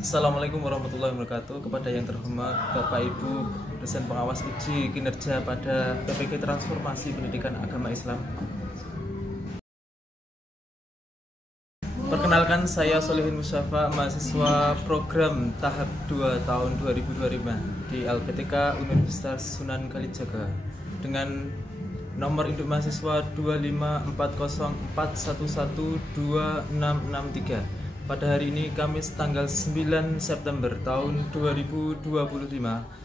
Assalamualaikum warahmatullahi wabarakatuh. Kepada yang terhormat Bapak Ibu dosen pengawas uji kinerja pada PPK Transformasi Pendidikan Agama Islam. Perkenalkan, saya Solihin Musyafa, mahasiswa program tahap 2 tahun 2025 di LPTK Universitas Sunan Kalijaga dengan nomor induk mahasiswa 25404112663. Pada hari ini Kamis tanggal 9 September tahun 2025,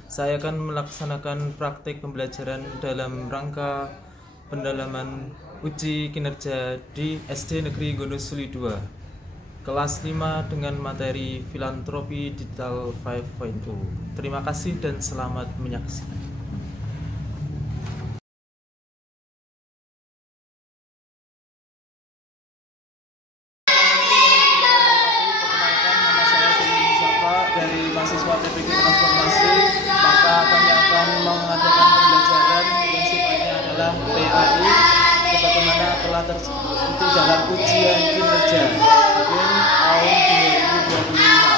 saya akan melaksanakan praktik pembelajaran dalam rangka pendalaman uji kinerja di SD Negeri Gonosuli 2 kelas 5 dengan materi Filantropi Digital 5.0. Terima kasih dan selamat menyaksikan. Dari mahasiswa PPK Transformasi, maka kami akan mengadakan pembelajaran yang sifatnya adalah PAI sebagaimana telah terbukti dalam ujian kinerja tahun 2025.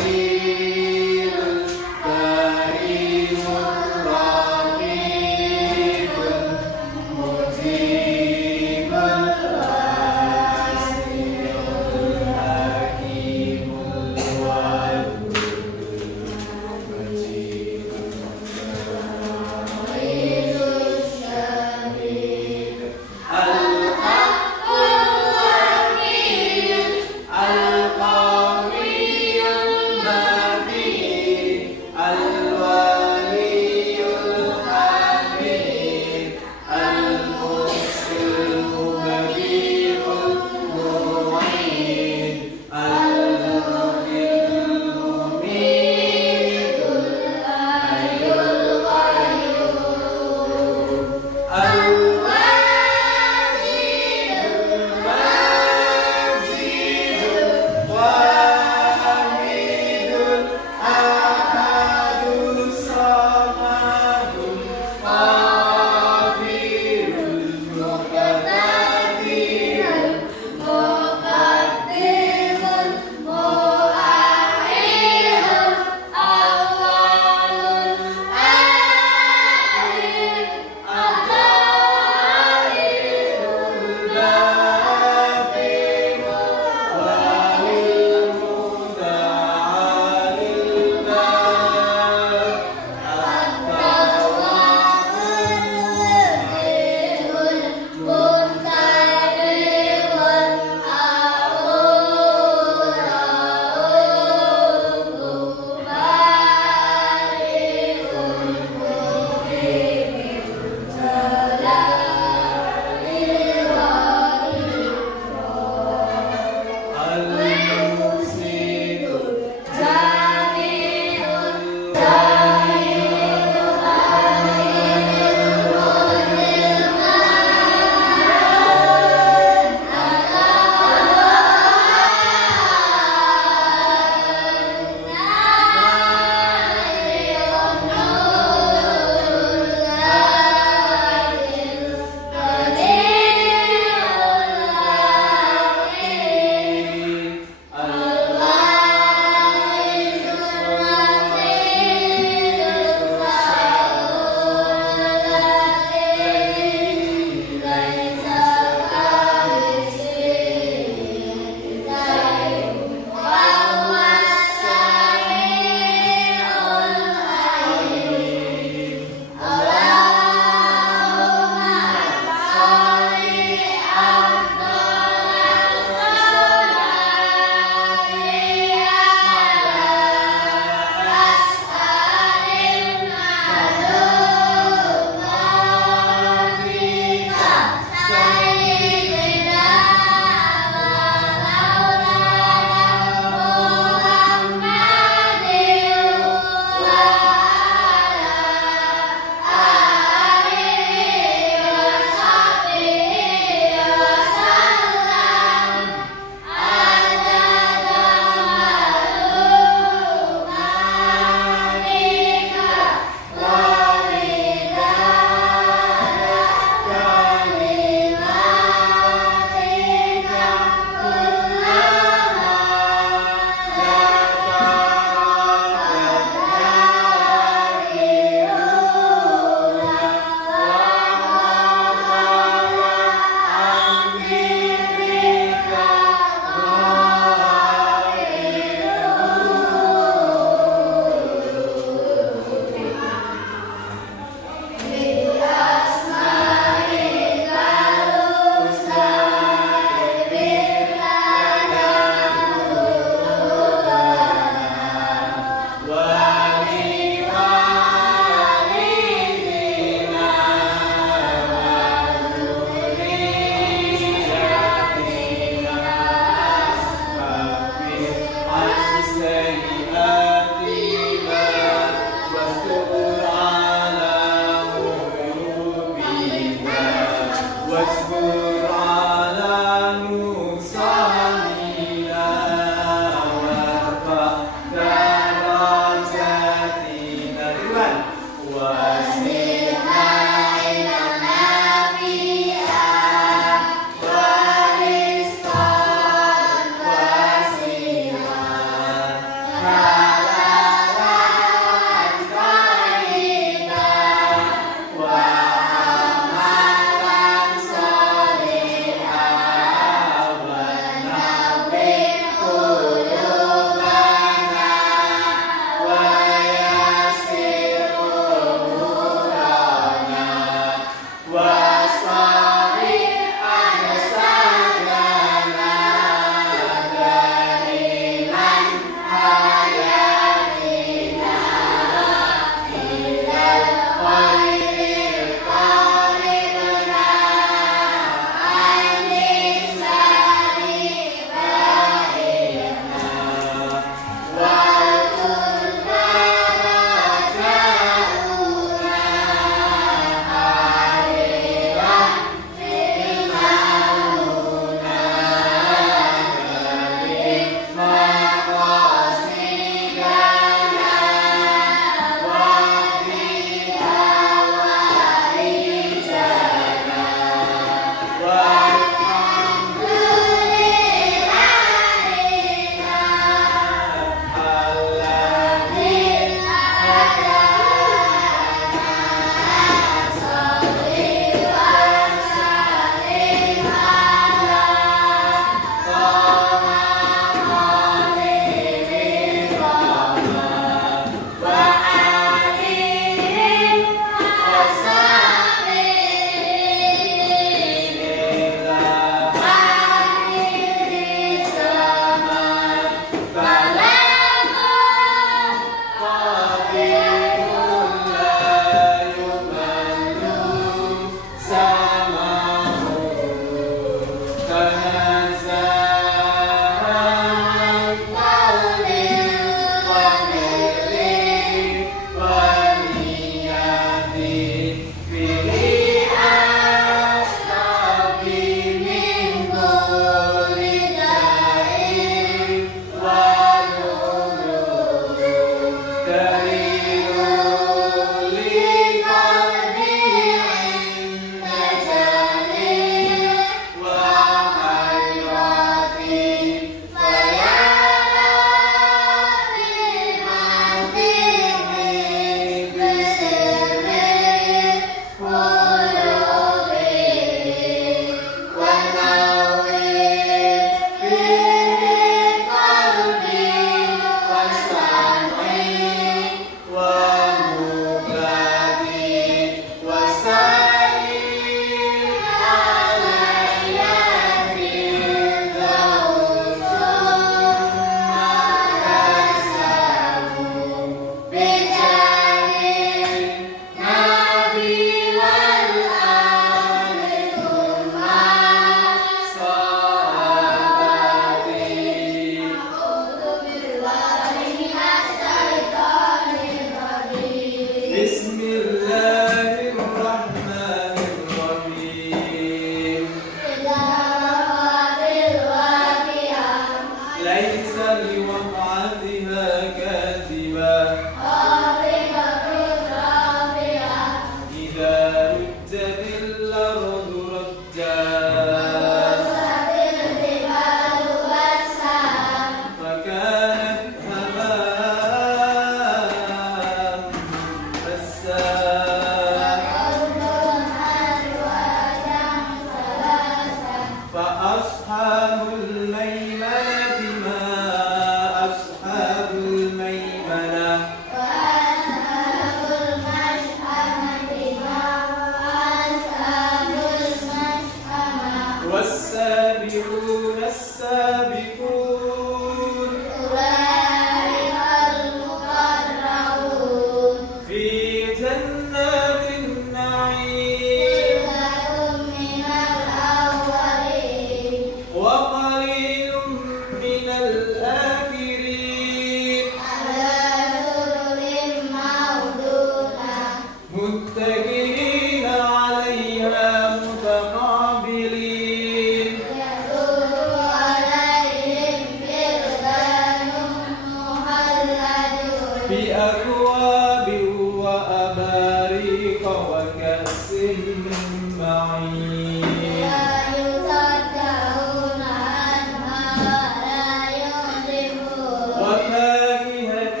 بأكواب وأباريق وكأس من معين لا يصدعون عنها ولا ينزفون وفاكهة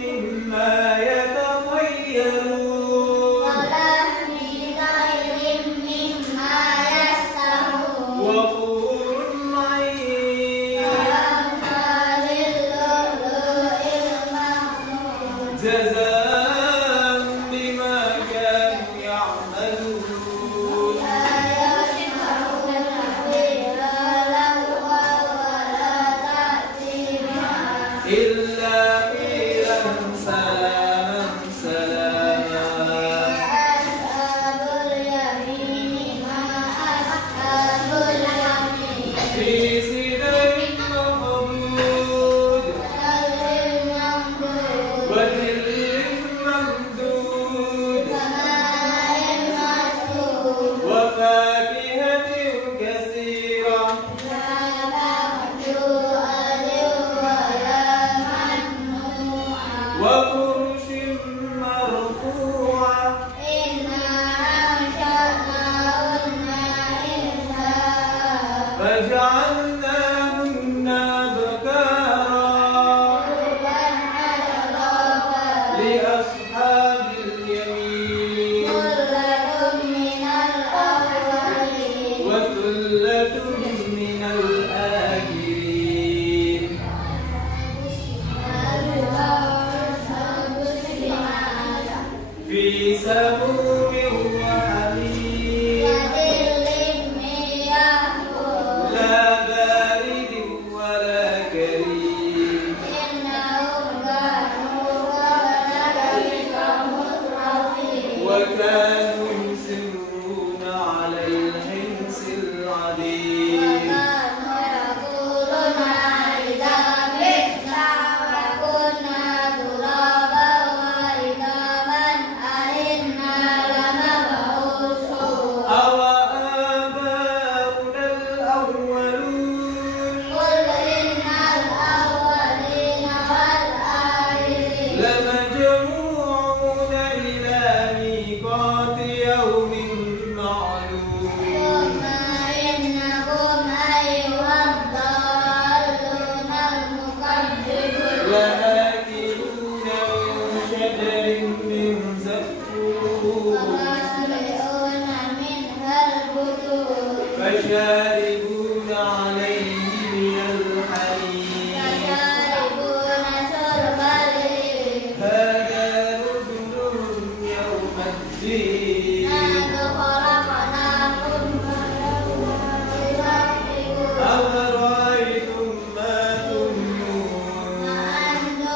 مما يتخيرون ولحم طير مما يشتهون وحور عين كأمثال اللؤلؤ المكنون جزاء بما كانوا يعملون لا يسمعون فيها لغوا ولا تأثيما إلا قيلا سلاما سلاما أصحاب اليمين ما أصحاب اليمين في سدر مخضود وظل ممدود وظل ممدود وماء مسكوب وفاكهة كثيرة لا مقطوعة ولا ممنوعة وفرش مرفوعة إنا أنشأناهن إنشاء فجعلناهن أبكارا عربا أترابا لأصحاب اليمين ثلة من الأولين وثلة من الآخرين في سموم وحميم وظل من يحموم لا بارد ولا كريم إنهم كانوا قبل ذلك مترفين وكانوا يصرون على الحنس العظيم وكانوا يقولون إذا متنا وكنا ترابا وعظاما أئنا لمبعوثون أوآباؤنا الأولون قل إن الأولين والآخرين لمجموعون إلى ميقات يوم معلوم ثم إنكم أيها الضالون المكذبون لآكلون من شجر من زقوم ومالئون منها البطون فشاربون عليه من الحميم فشاربون شرب الهيم هذا نزلهم يوم الدين نحن خلقناكم فلولا تذكرون أفرأيتم ما تمنون أأنتم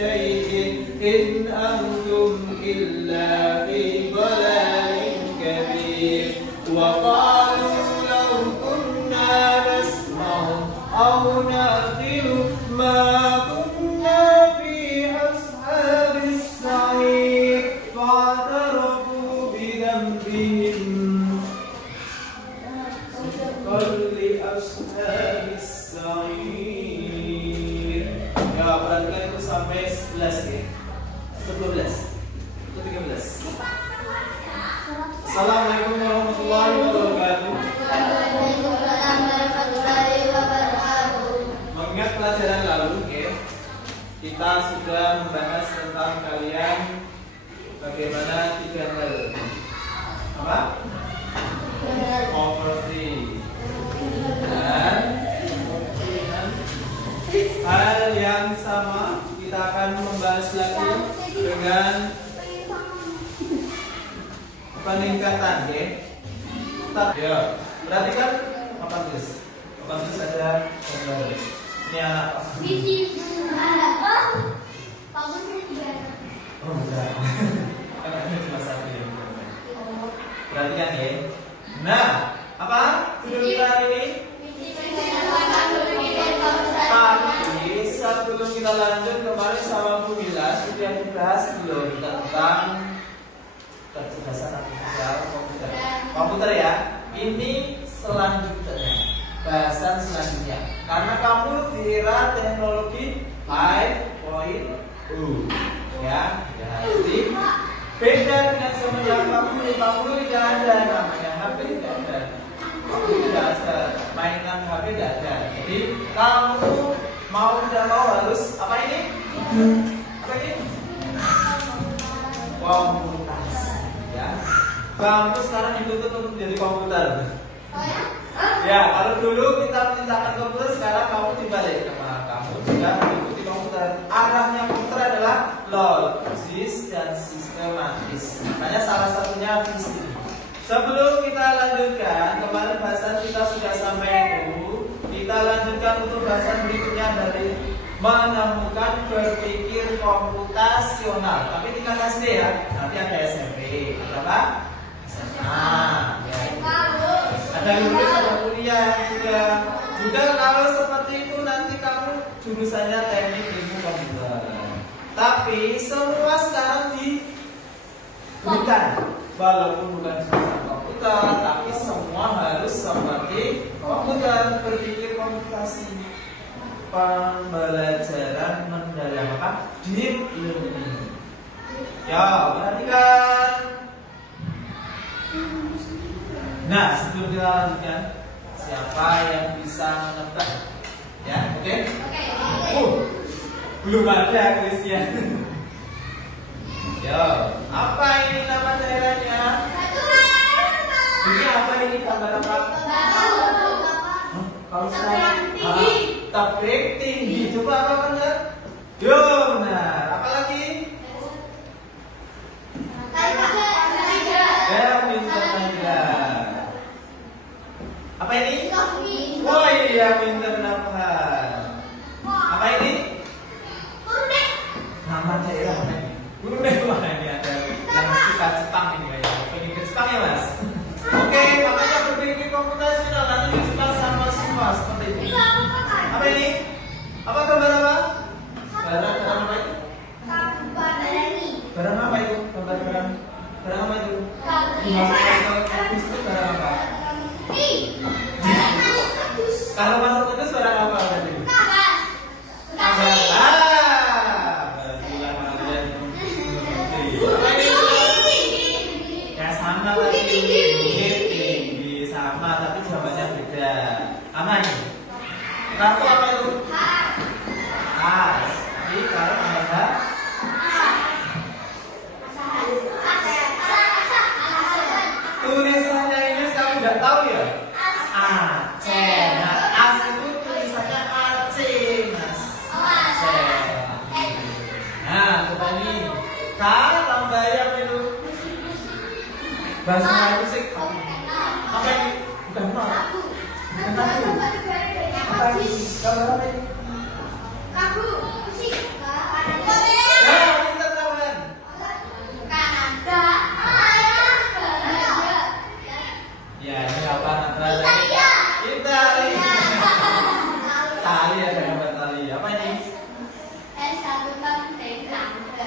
syai'in in antum illa fi dhalalin kabir. Wa qalu law kunna nasma'u aw naqilu ma kunna fi ashabis sa'ir fa'tarafu bi dhanbihim li ashabis sa'ir. Ya, perhatikan itu sampai 11 ya. 12 atau 13. Assalamualaikum warahmatullahi wabarakatuh. Waalaikumsalam warahmatullahi wabarakatuh. Mengingat pelajaran lalu, kita sudah membahas tentang kalian bagaimana 3 hal. Apa? Overthinking. Dan hal yang sama kita akan membahas lagi dengan peningkatan, ya. Perhatikan papan tulis. Papan tulis ada gambar. Ini anak apa? Oh, enggak. Anaknya cuma satu ya. Perhatikan ya. Nah, apa judul kita hari ini? Tapi sebelum kita lanjut, kemarin sama Bu Mila sudah dibahas belum tentang kecerdasan artifisial komputer ya. Ini selanjutnya, bahasan selanjutnya. Karena kamu di era teknologi 5.0 ya. Jadi beda dengan zaman yang kamu di 50 tidak ada namanya HP, tidak ada. Tidak ada mainan HP, tidak ada. Jadi kamu mau tidak mau harus apa ini? Apa ini? Komputasi, ya. Kamu sekarang dituntut untuk menjadi komputer. Ya, kalau dulu kita menciptakan komputer, sekarang kamu dibalik sama kamu sudah mengikuti komputer. Arahnya komputer adalah logis dan sistematis. Makanya salah satunya visi. Sebelum kita lanjutkan, kemarin bahasan kita sudah sampai itu. Kita lanjutkan untuk bahasan berikutnya dari menemukan berpikir komputasional. Tapi tingkat SD ya, nanti ada SMP. Berapa? SMA. Ya. Ada lulus, ada kuliah juga. Juga kalau seperti itu nanti kamu jurusannya teknik ilmu komputer. Tapi semua sekarang diberikan, walaupun bukan jurusan komputer, tapi semua harus seperti komputer, berpikir komputasi. Pembelajaran mendalam apa? Deep learning. Ya, perhatikan. Nah, sebelum kita lanjutkan, siapa yang bisa menebak? Ya, oke? Belum ada kuisnya. Yo, apa ini nama daerahnya? Ini apa ini gambar apa? Kalau saya tabrik tinggi, coba apa benar? Yo, benar. Apa lagi? Apa ini? Oh iya, pinter nafas. Apa ini? Nama daerah apa ini? Brunei mana ini ada yang suka Jepang ini kayaknya. Pengen ke Jepang ya mas? Oke, makanya berpikir komputasional nanti di Jepang sama semua seperti itu. Apa ini? Apa gambar apa? Barang apa itu? Barang apa itu? Barang apa itu? Habis itu barang apa? Kalau masuk kudus barang apa tadi? Ya sama tadi, tinggi sama tapi jawabannya beda. Aman? Kartu apa itu? As. Jadi kalau ada tulisannya ini kamu nggak tahu ya? Aceh. Nah, as itu tulisannya Aceh, mas. Aceh. Nah, coba nih. Kalau tambah yang itu bahasa Melayu sih. Apa ini? Bukan apa? Bukan aku. Apa ini? Gambar apa ini?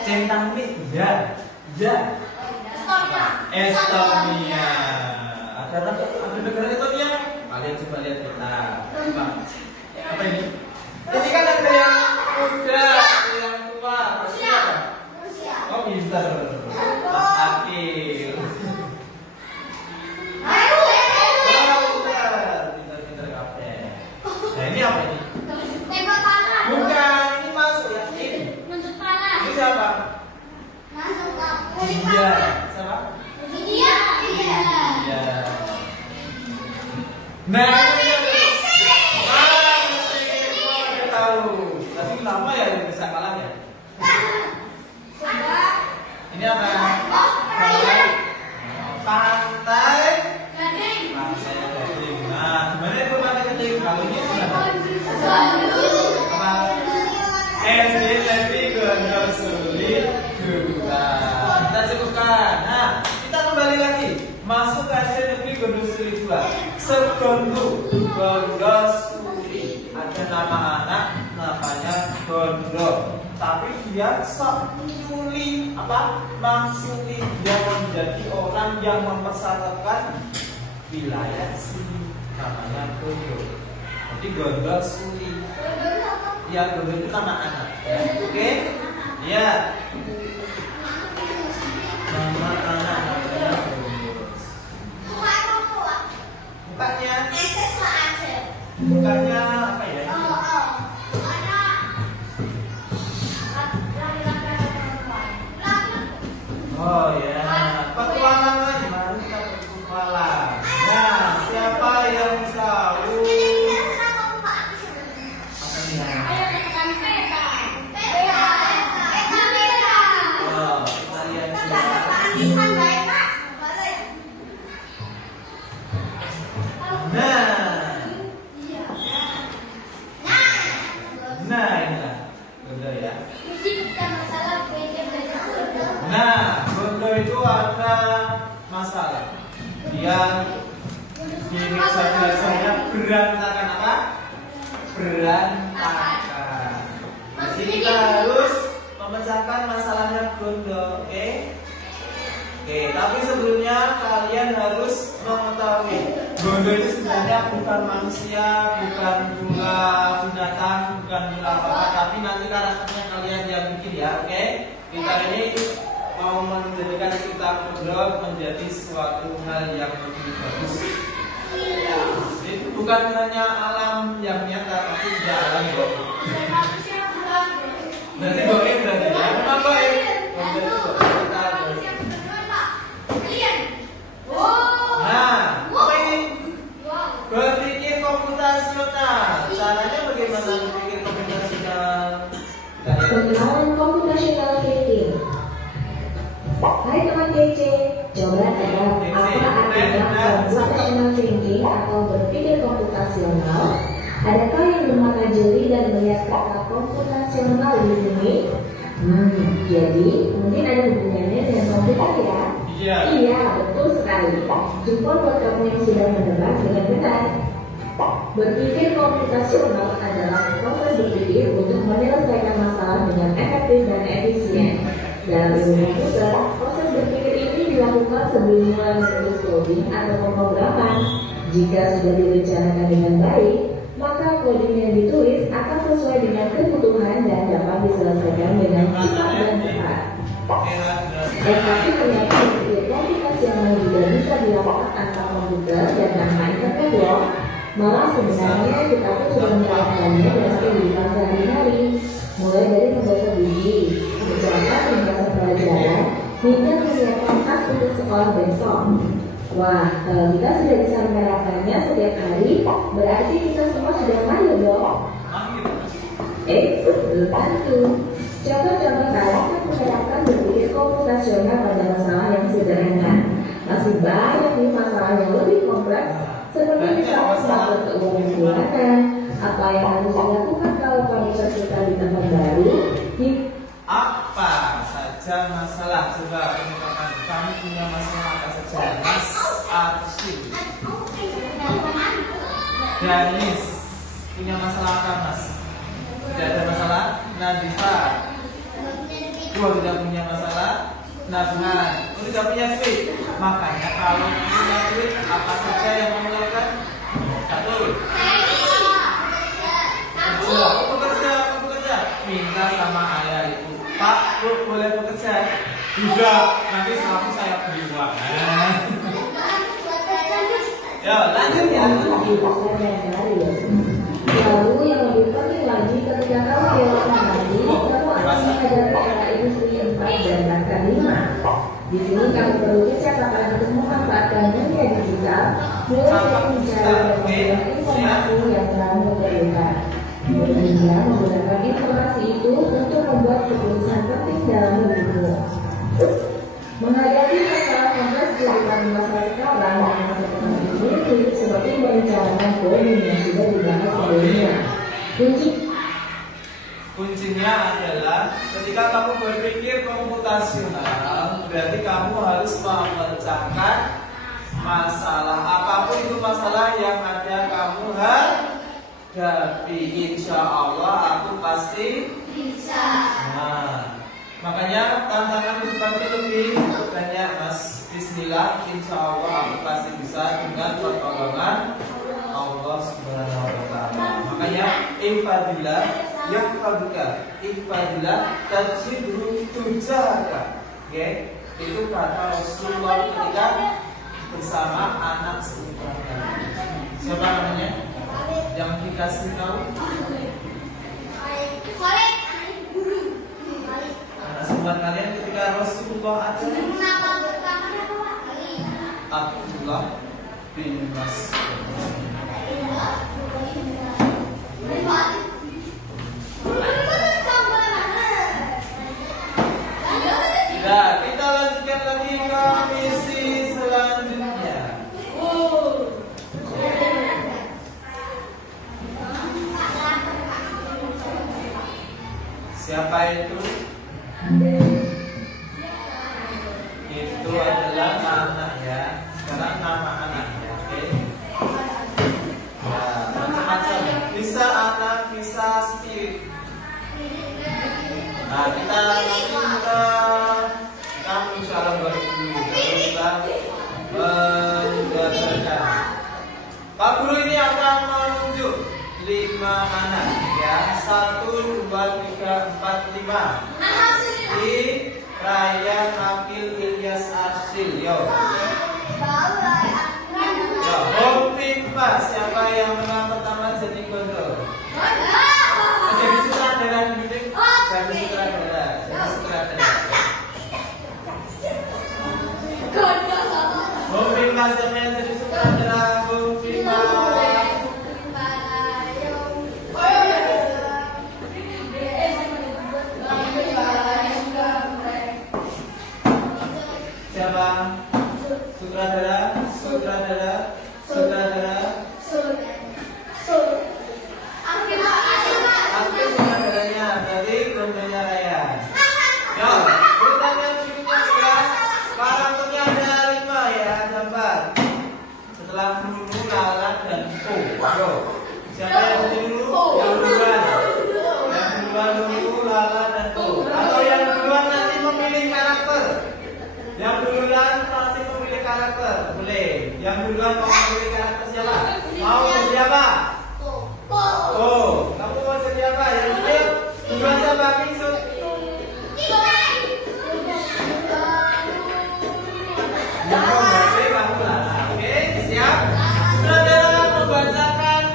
Centang ini ya. Estonia. Ada negara Estonia? Kalian coba lihat kita. Apa ini? Ini kan ada yang muda, yang tua. Rusia. Oh, pintar. Mas Akil. Pintar kapten. Nah, ini apa ini? Tembak panah. Bukan, ini masuk ya. Ini. Nuntut panah. Ini siapa? Masuk ke Iya. Siapa? Iya. Iya. Nah, tahu. Tapi kenapa ya bisa kalah ya? Ini apa? Pantai. Gading. Nah, gimana itu pantai Gading? Kalau ini apa? SD Negeri Gondosuli 2. Kita cukupkan. Nah, kita kembali lagi. Masuk ke SD Negeri Gondosuli 2. Segondu Gondosuli. Ada nama anak namanya Gondo. Tapi dia sok nyuli apa? Maksudnya dia menjadi orang yang mempersatukan wilayah sini. Namanya Gondo. Jadi Gondosuli. Ya, Gondo itu nama anak. Ya. Oke? Ya. Nama anak namanya Gondo. Bukannya apa ya? Oh ya, petualangan. Mari kita berpetualang. Nah, siapa yang tahu? Apa ini? Oh, kita lihat siapa. Nah, inilah Gondo ya. Nah, Gondo itu ada masalah. Dia ini saja berantakan apa? Berantakan. Jadi kita harus memecahkan masalahnya Gondo, oke? Oke, tapi sebelumnya kalian harus mengetahui Gondo itu sebenarnya bukan manusia, bukan pula binatang, bukan pula apa-apa, tapi nanti karakternya kalian yang bikin ya, oke? Kita ini mau menjadikan cerita Gondo menjadi suatu hal yang lebih bagus. Itu bukan hanya alam yang nyata, tapi juga alam goib. Berarti goib berarti ya, memang goib. Gondo itu goib. Nah, apa ini? Berpikir komputasional. Caranya bagaimana berpikir komputasional? Pengenalan computational thinking. Hai teman DC, coba tebak apa artinya computational thinking atau berpikir komputasional? Adakah yang bermata jeli dan melihat kata komputasional di sini? Jadi mungkin ada hubungannya dengan komputer ya? Iya, betul sekali. Jempol buat kamu yang sudah menebak dengan benar. Berpikir komputasional adalah proses berpikir untuk menyelesaikan masalah dengan efektif dan efisien. Dalam ilmu komputer, proses berpikir ini dilakukan sebelum mulai menulis coding atau pemrograman. Jika sudah direncanakan dengan baik, maka coding yang ditulis akan sesuai dengan kebutuhan dan dapat diselesaikan dengan cepat dan cepat. Tetapi ternyata berpikir komputasional juga bisa dilakukan tanpa komputer dan tanpa internet loh. Malah sebenarnya kita pun sudah melakukannya dalam kehidupan sehari-hari, mulai dari membaca buku, mencatat ringkasan pelajaran, hingga menyiapkan tas untuk sekolah besok. Wah, kalau kita sudah bisa menerapkannya setiap hari, berarti kita semua sudah mahir dong. Belum tentu. Contoh-contoh tadi kan menerapkan berpikir komputasional pada masalah yang sederhana. Masih banyak nih masalah yang lebih kompleks, seperti misalnya masalah keuangan bulanan, apa yang harus dilakukan kalau kamu terpisah di tempat baru. Apa saja masalah? Coba kemukakan. Kami punya masalah apa saja? Mas Arsyid, Danis punya masalah apa mas? Tidak ada masalah. Nadifa Dua, tidak punya masalah nabungan. Tidak punya duit. Makanya kalau punya duit, apa saja yang mau melakukan? Satu. Dua, bekerja. Minta sama ayah ibu, Pak, Bu, boleh bekerja? Tidak, nanti suami saya beli uang. Ya, lanjut ya. Lalu yang lebih penting lagi, ketika kamu dewasa nanti, kamu akan menghadapi era industri 4 dan bahkan 5. Di sini kamu perlu kecakapan untuk memanfaatkan dunia digital, mulai dari bicara dan membuat informasi yang kamu perlukan. Kemudian menggunakan informasi itu untuk membuat keputusan penting dalam hidupmu. Menghadapi masalah kompleks kehidupan masa sekarang dan masa depan ini seperti merencanakan poin yang sudah dibahas sebelumnya. Kuncinya adalah ketika kamu berpikir komputasional, berarti kamu harus memecahkan masalah apapun itu masalah yang ada kamu hadapi. Insya Allah aku pasti bisa. Nah, makanya tantangan ke depan itu lebih banyak, Mas. Bismillah, insya Allah aku pasti bisa dengan pertolongan Allah Subhanahu wa Ta'ala. Makanya ifadillah yahfaduka, ifadillah tajidhu tujahaka. Oke, itu kata Rasulullah ketika bersama anak seumurnya. Siapa namanya? Yang dikasih tahu? Anak seumur kalian ketika Rasulullah ada Abdullah bin Mas'ud. Nah, kita lanjutkan lagi ke misi selanjutnya. Siapa itu? Itu adalah anak ya. Sekarang nama anaknya, oke? Ya, macam-macam. Bisa anak, bisa spirit. Nah, kita insya Allah baru kita menggambarkan. Pak Guru ini akan menunjuk 5 anak ya, 1, 2, 3, 4, 5 di Raya Nakil Ilyas Arsil. Yo, Home Pimpa, siapa yang menang pertama jadi gondol? Jadi sutradara dulu deh. Jadi sutradara. Home Pimpa, siapa yang jadi sutradara? Home Pimpa. Siapa? Sutradara. Aktif sutradaranya dari Gondolnya Raya. Yo, pertanyaan berikutnya ya. Karakternya ada 5 ya, ada 4. Setelah Lulu, Lala, dan Po. Yo, siapa yang dulu? Yang duluan. Yang duluan Lulu, Lala, dan Po. Atau yang duluan nanti memilih karakter. Yang duluan pasti memilih karakter, boleh. Yang duluan mau memilih karakter siapa? Mau siapa? Oh, kamu mau jadi apa? Yang ayo, duluan siapa? Pingsut. Kamu lah. Oke, siap. Saudara membacakan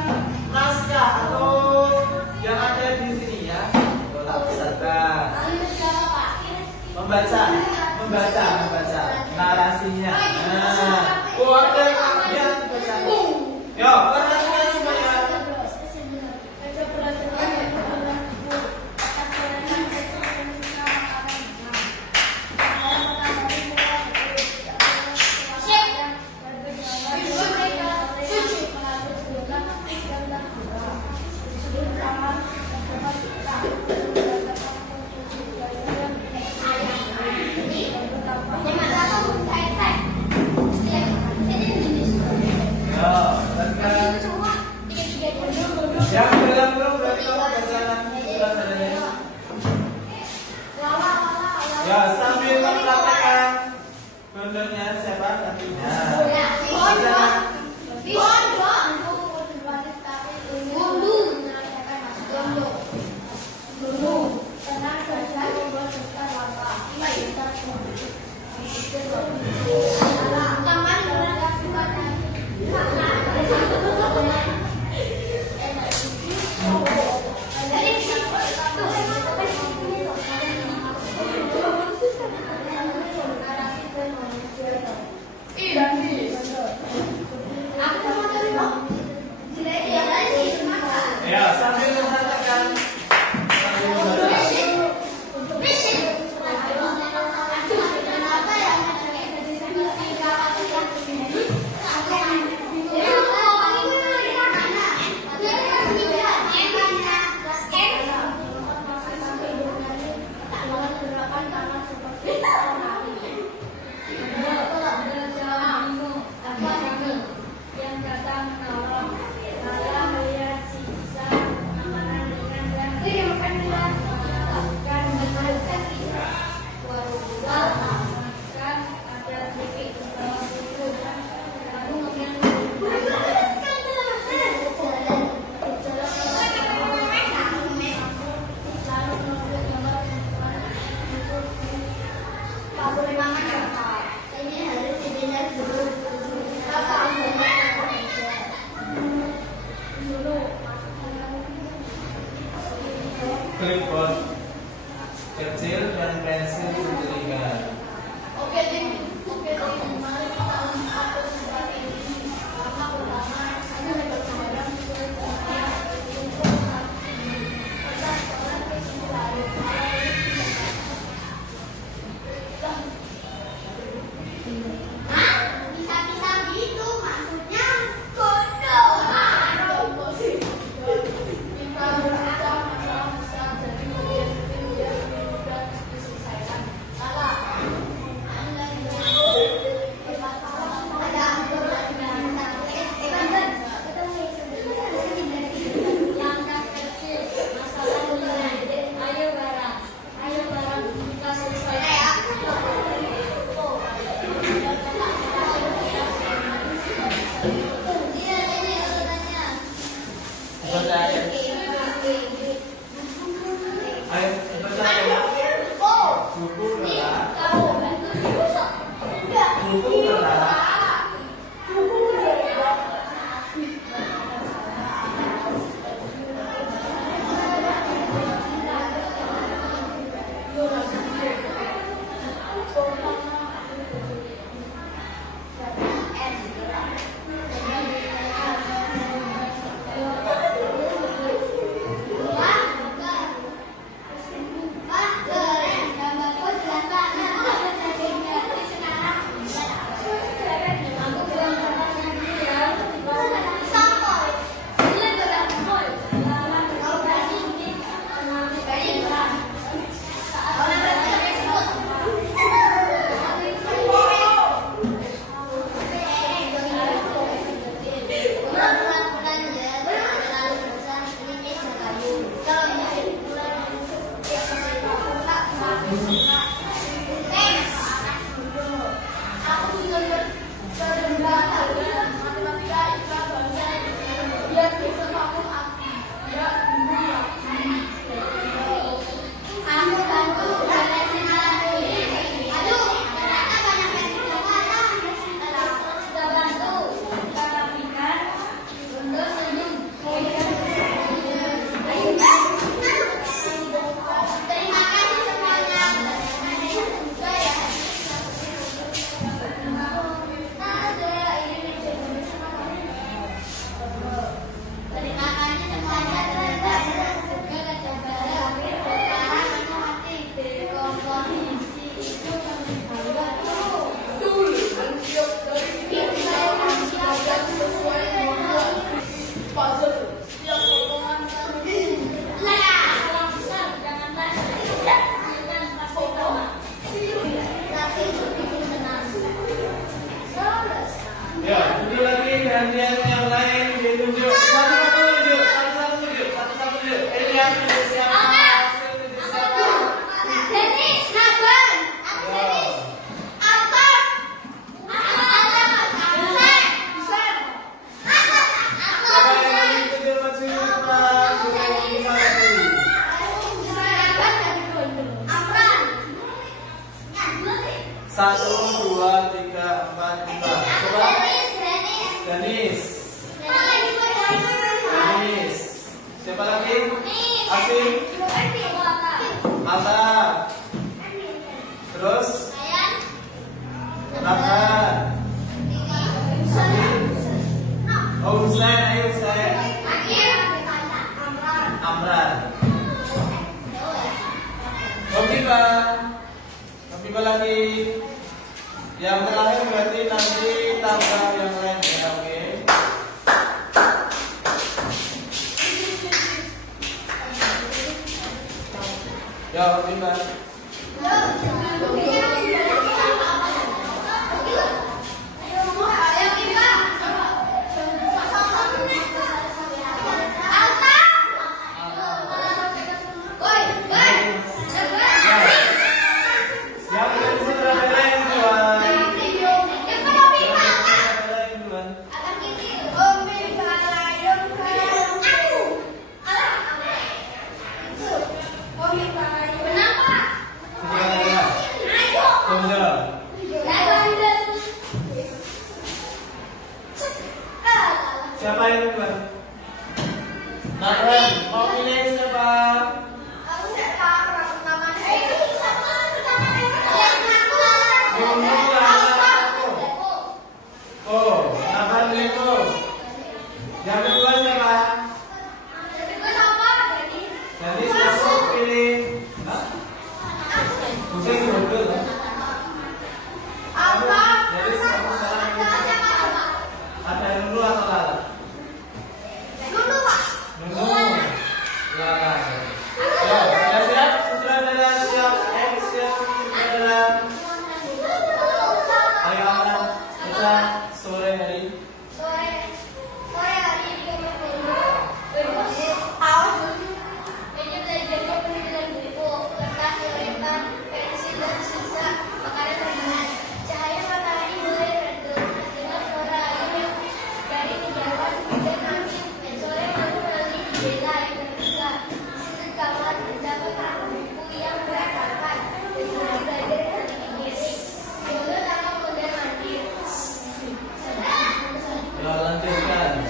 naskah atau yang ada di sini ya. Tolak peserta. Membaca narasinya. Nah, ada yang baca. Yo, perhatikan semuanya. Ya, sambil mempraktekkan gondongnya siapa nantinya. Ya, sambil mempraktekkan. Clipboard kecil dan pensil ringan. 1, 2, 3, 4, 5. Coba. Danis. Siapa lagi? Asin. Ata. Terus Rahman. Oh, Husain, ayo Husain. Amran. Kopiba lagi. Yang terakhir berarti nanti tambah yang lain ya, oke? Ya, Kopiba. Siapa yang duluan? Nathan, mau pilih siapa? Oh, Nathan pilih tuh. Yang kedua siapa? Jadi aku pilih. Mungkin dulu. Jadi aku sekarang ada dulu atau Lala? Nunggu. Ya. Ya, siap. Sutradara siap. Siap. Sutradara. Ayo Amran. Kita sore hari. Lanjutkan.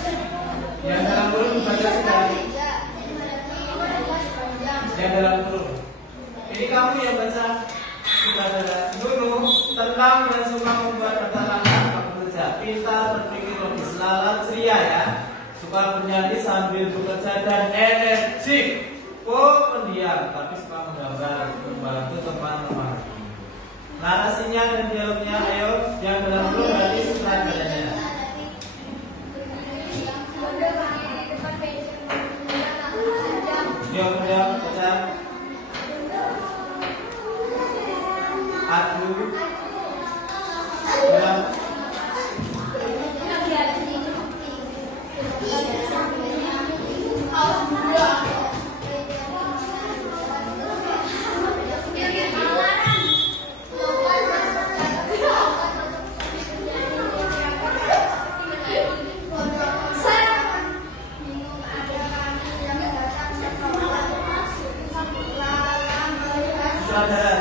Yang dalam kurung dibaca sekali. Yang dalam kurung. Ini kamu yang baca. Sutradara. Dulu tenang dan suka membuat kata langkah bekerja. Pintar, berpikir logis, Lala ceria ya. Suka bernyanyi sambil bekerja dan energik. Pendiam, tapi suka menggambar, membantu teman-teman. Narasinya dan dialognya, ayo. Yang dalam kurung berarti sutradaranya. Diam, baca. Aduh. Diam. Sutradara.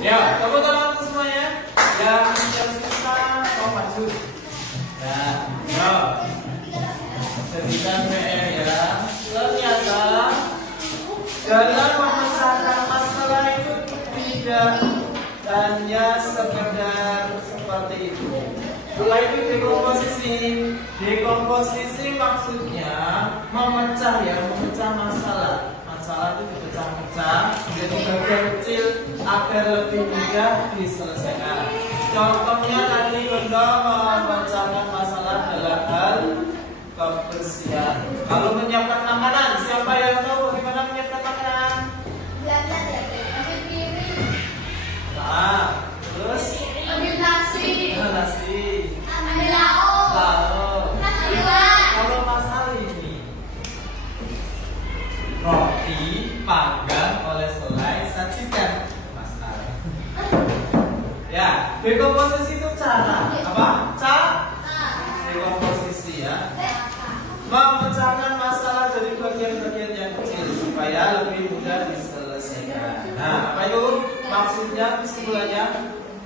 Ya, tepuk tangan untuk semuanya. Yang tersisa mau maju. Nah, no. Ceritakan PR ya. Ternyata dalam memecahkan masalah itu tidak hanya sekedar seperti itu. Setelah itu dekomposisi. Dekomposisi maksudnya memecah ya, memecah masalah. Masalah itu dipecah-pecah menjadi bagian kecil agar lebih mudah diselesaikan. Contohnya tadi Bunda memecahkan masalah dalam hal kebersihan. Kalau menyiapkan makanan, siapa yang tahu bagaimana menyiapkan makanan? Belajar ya, ambil piring, Nah, terus ambil nasi, nasi, ambil lauk, lauk. Kalau masalah ini roti panggang oleh selai sajikan masalah. Ya, dekomposisi itu cara apa? Dekomposisi ya. Memecahkan masalah dari bagian-bagian yang kecil supaya lebih mudah diselesaikan. Nah, apa itu maksudnya kesimpulannya?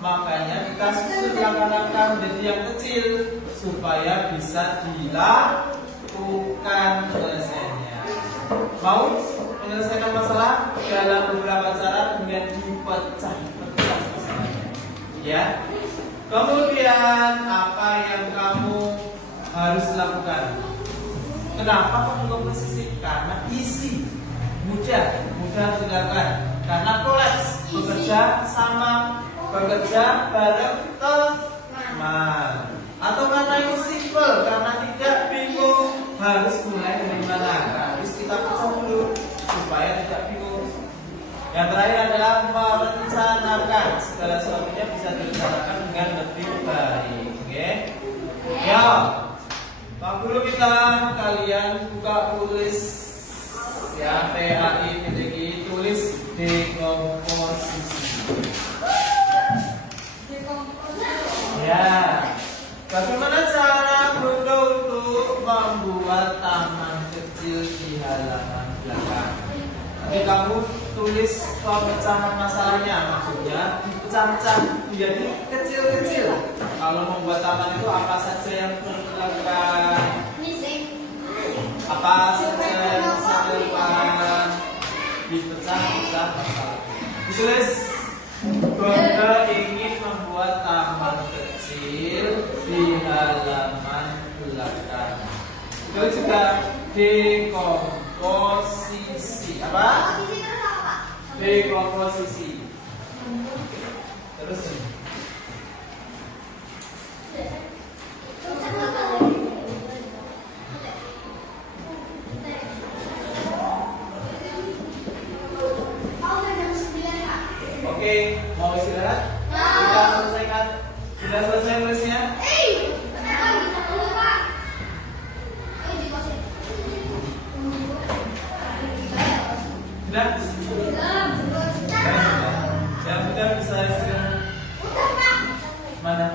Makanya kita susun langkah-langkah menjadi yang kecil supaya bisa dilakukan penyelesaiannya. Mau menyelesaikan masalah dalam beberapa cara dengan dipecah-pecah masalahnya. Ya. Kemudian apa yang kamu harus lakukan? Kenapa kamu komposisi? Karena isi mudah dilakukan. Karena kolaps, bekerja sama, bekerja bareng teman. Atau karena itu simple, karena tidak bingung harus mulai dari mana. Harus kita pecah dulu supaya tidak bingung. Yang terakhir adalah merencanakan. Segala sesuatunya bisa direncanakan. Ya, PAI tulis dekomposisi. Ya, bagaimana cara Bunda untuk membuat taman kecil di halaman belakang? Nanti kamu tulis pemecahan masalahnya, maksudnya dipecah-pecah menjadi kecil-kecil. Kalau membuat taman itu apa saja yang perlu dilakukan? Apa saja yang bisa dilakukan? Dipecah-pecah masalah. Ditulis, Bunda ingin membuat taman kecil di halaman belakang. Itu juga dekomposisi. Apa? Dekomposisi. Terus ini. Oke, mau istirahat? Kita selesaikan. Sudah selesai nulisnya? Sudah? Yang sudah bisa istirahat. Mana?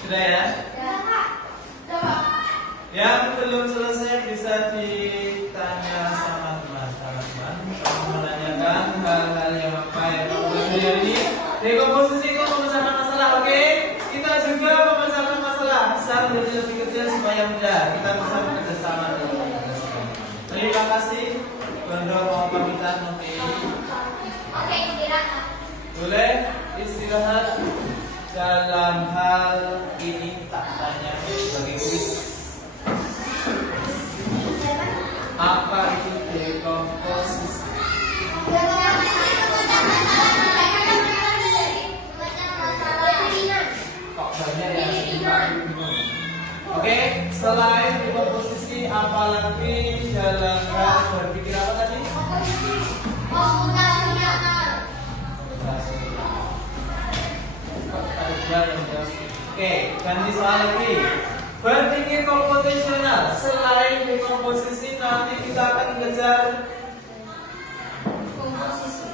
Sudah ya? Yang belum selesai bisa ditanya sama teman-teman. Menanyakan hal-hal yang apa yang kamu pelajari ini. Dekomposisi itu memecahkan masalah, oke? Kita juga memecahkan masalah. Bisa menjadi lebih kecil supaya mudah. Kita bisa bekerja sama dalam penyelesaian. Terima kasih. Bunda mau pamitan nanti. Oke, istirahat. Boleh istirahat. Dalam hal ini tak tanya sebagai kuis. Apa itu dekomposisi? Kok banyak yang bingung? Oke, selain dekomposisi, apalagi dalam hal berpikir apa tadi? Oke, ganti soal lagi. Berpikir komputasional. Selain dekomposisi, nanti kita akan belajar Komposisi.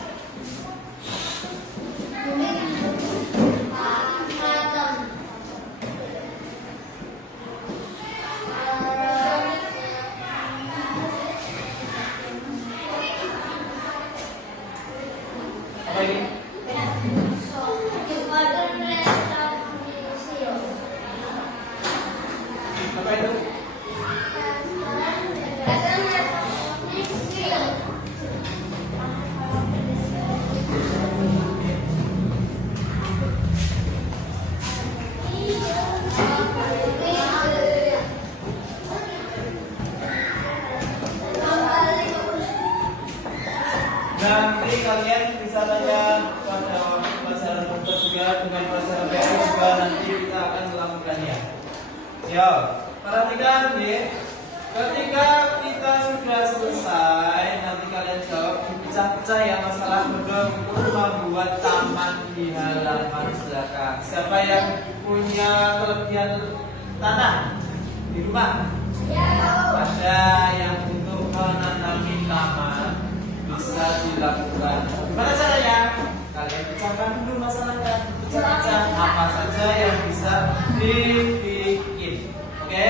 apa ini? Apa itu? Nanti kalian bisa tanya pada waktu pelajaran komputer juga dengan pelajaran PR juga nanti kita akan melakukannya. Yo, perhatikan nih. Ketika kita sudah selesai, nanti kalian jawab dipecah-pecah ya masalah untuk membuat taman di halaman belakang. Siapa yang punya kelebihan tanah di rumah? Ada yang untuk menanami taman bisa dilakukan. Gimana caranya? Kalian pecahkan dulu masalahnya. Pecah-pecah apa saja yang bisa dibikin. Oke?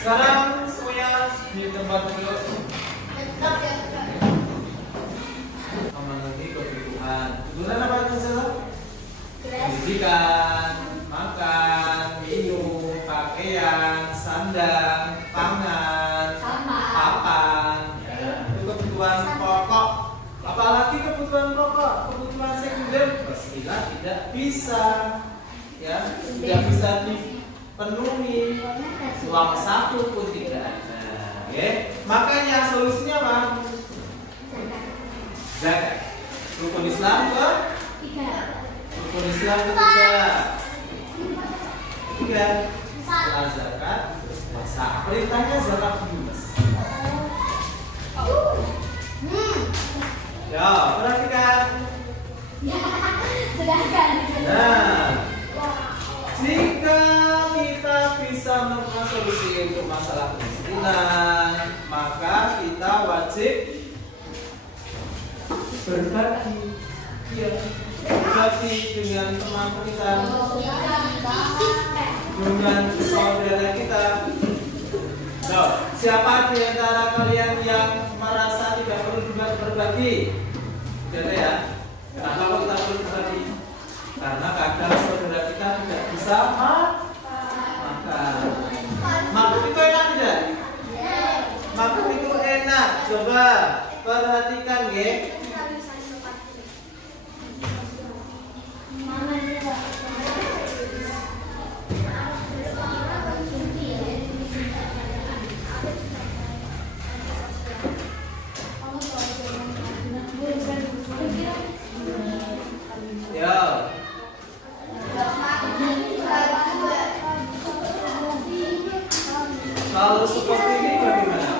Sekarang semuanya di tempat duduk. Memenuhi kebutuhan. Kebutuhan apa saja? Pendidikan, makan, minum, pakaian, sandang, pangan, papan. Ya, itu kebutuhan pokok. Apalagi kebutuhan pokok, kebutuhan sekunder pastilah tidak bisa, ya, tidak bisa dipenuhi. Uang satu pun tidak ada. Oke, makanya solusinya apa? Zakat. Rukun Islam ke? Rukun Islam ketiga. Setelah zakat, terus puasa. Perintahnya zakat dulu. Ya, perhatikan. Nah, jika keinginan, maka kita wajib berbagi. Ya, berbagi dengan teman kita, dengan saudara kita. So, siapa di antara kalian yang merasa tidak perlu berbagi? Tidak ya? Kenapa kok kita perlu berbagi? Karena kadang saudara kita tidak bisa makan. Makan itu enak tidak? Makan itu enak. Coba perhatikan ya. Kalau seperti ini bagaimana?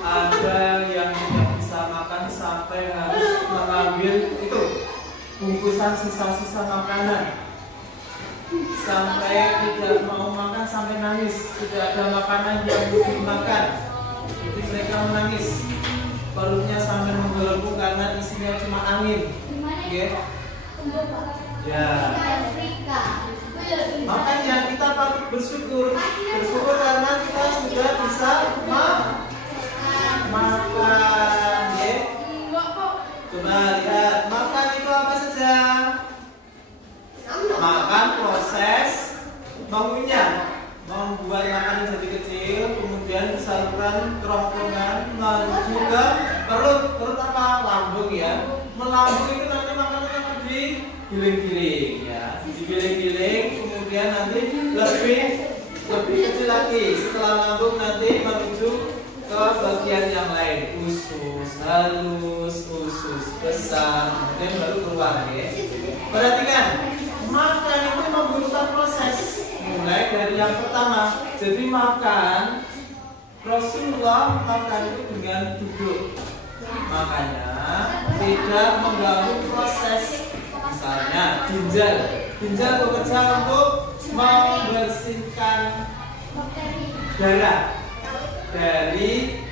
Ada yang tidak bisa makan sampai harus mengambil itu bungkusan sisa-sisa makanan, sampai tidak mau makan sampai nangis. Tidak ada makanan yang bisa dimakan, jadi mereka menangis. Perutnya sampai menggelembung karena isinya cuma angin. Ya. Makanya kita patut bersyukur karena kita sudah bisa makan. Ya. Coba lihat, makan itu apa saja? Makan proses mengunyah, membuat makanan jadi kecil, kemudian saluran kerongkongan menuju ke perut apa? Lambung ya. Melambung itu nanti makanan akan digiling-giling ya, digiling-giling, kemudian nanti lebih kecil lagi. Setelah lambung nanti menuju ke bagian yang lain, usus halus, usus besar, kemudian baru keluar ya. Perhatikan, makan itu membutuhkan proses. Mulai dari yang pertama, jadi makan, Rasulullah makan itu dengan duduk. Makanya tidak mengganggu proses. Misalnya ginjal bekerja untuk membersihkan darah dari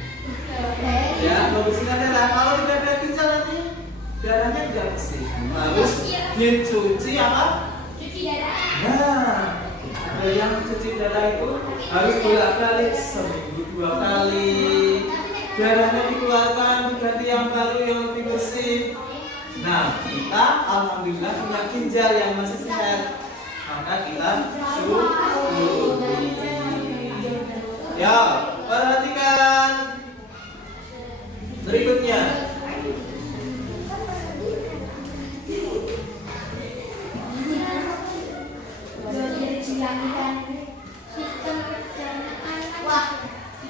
membersihkan darah. Kalau tidak ada ginjal nanti darahnya tidak bersih. Harus dicuci apa? Cuci darah. Nah, ada yang cuci darah itu harus bolak-balik seminggu 2 kali. Darahnya dikeluarkan, diganti yang baru yang lebih bersih. Nah, kita alhamdulillah punya ginjal yang masih sehat, maka kita syukuri. Ya, perhatikan berikutnya.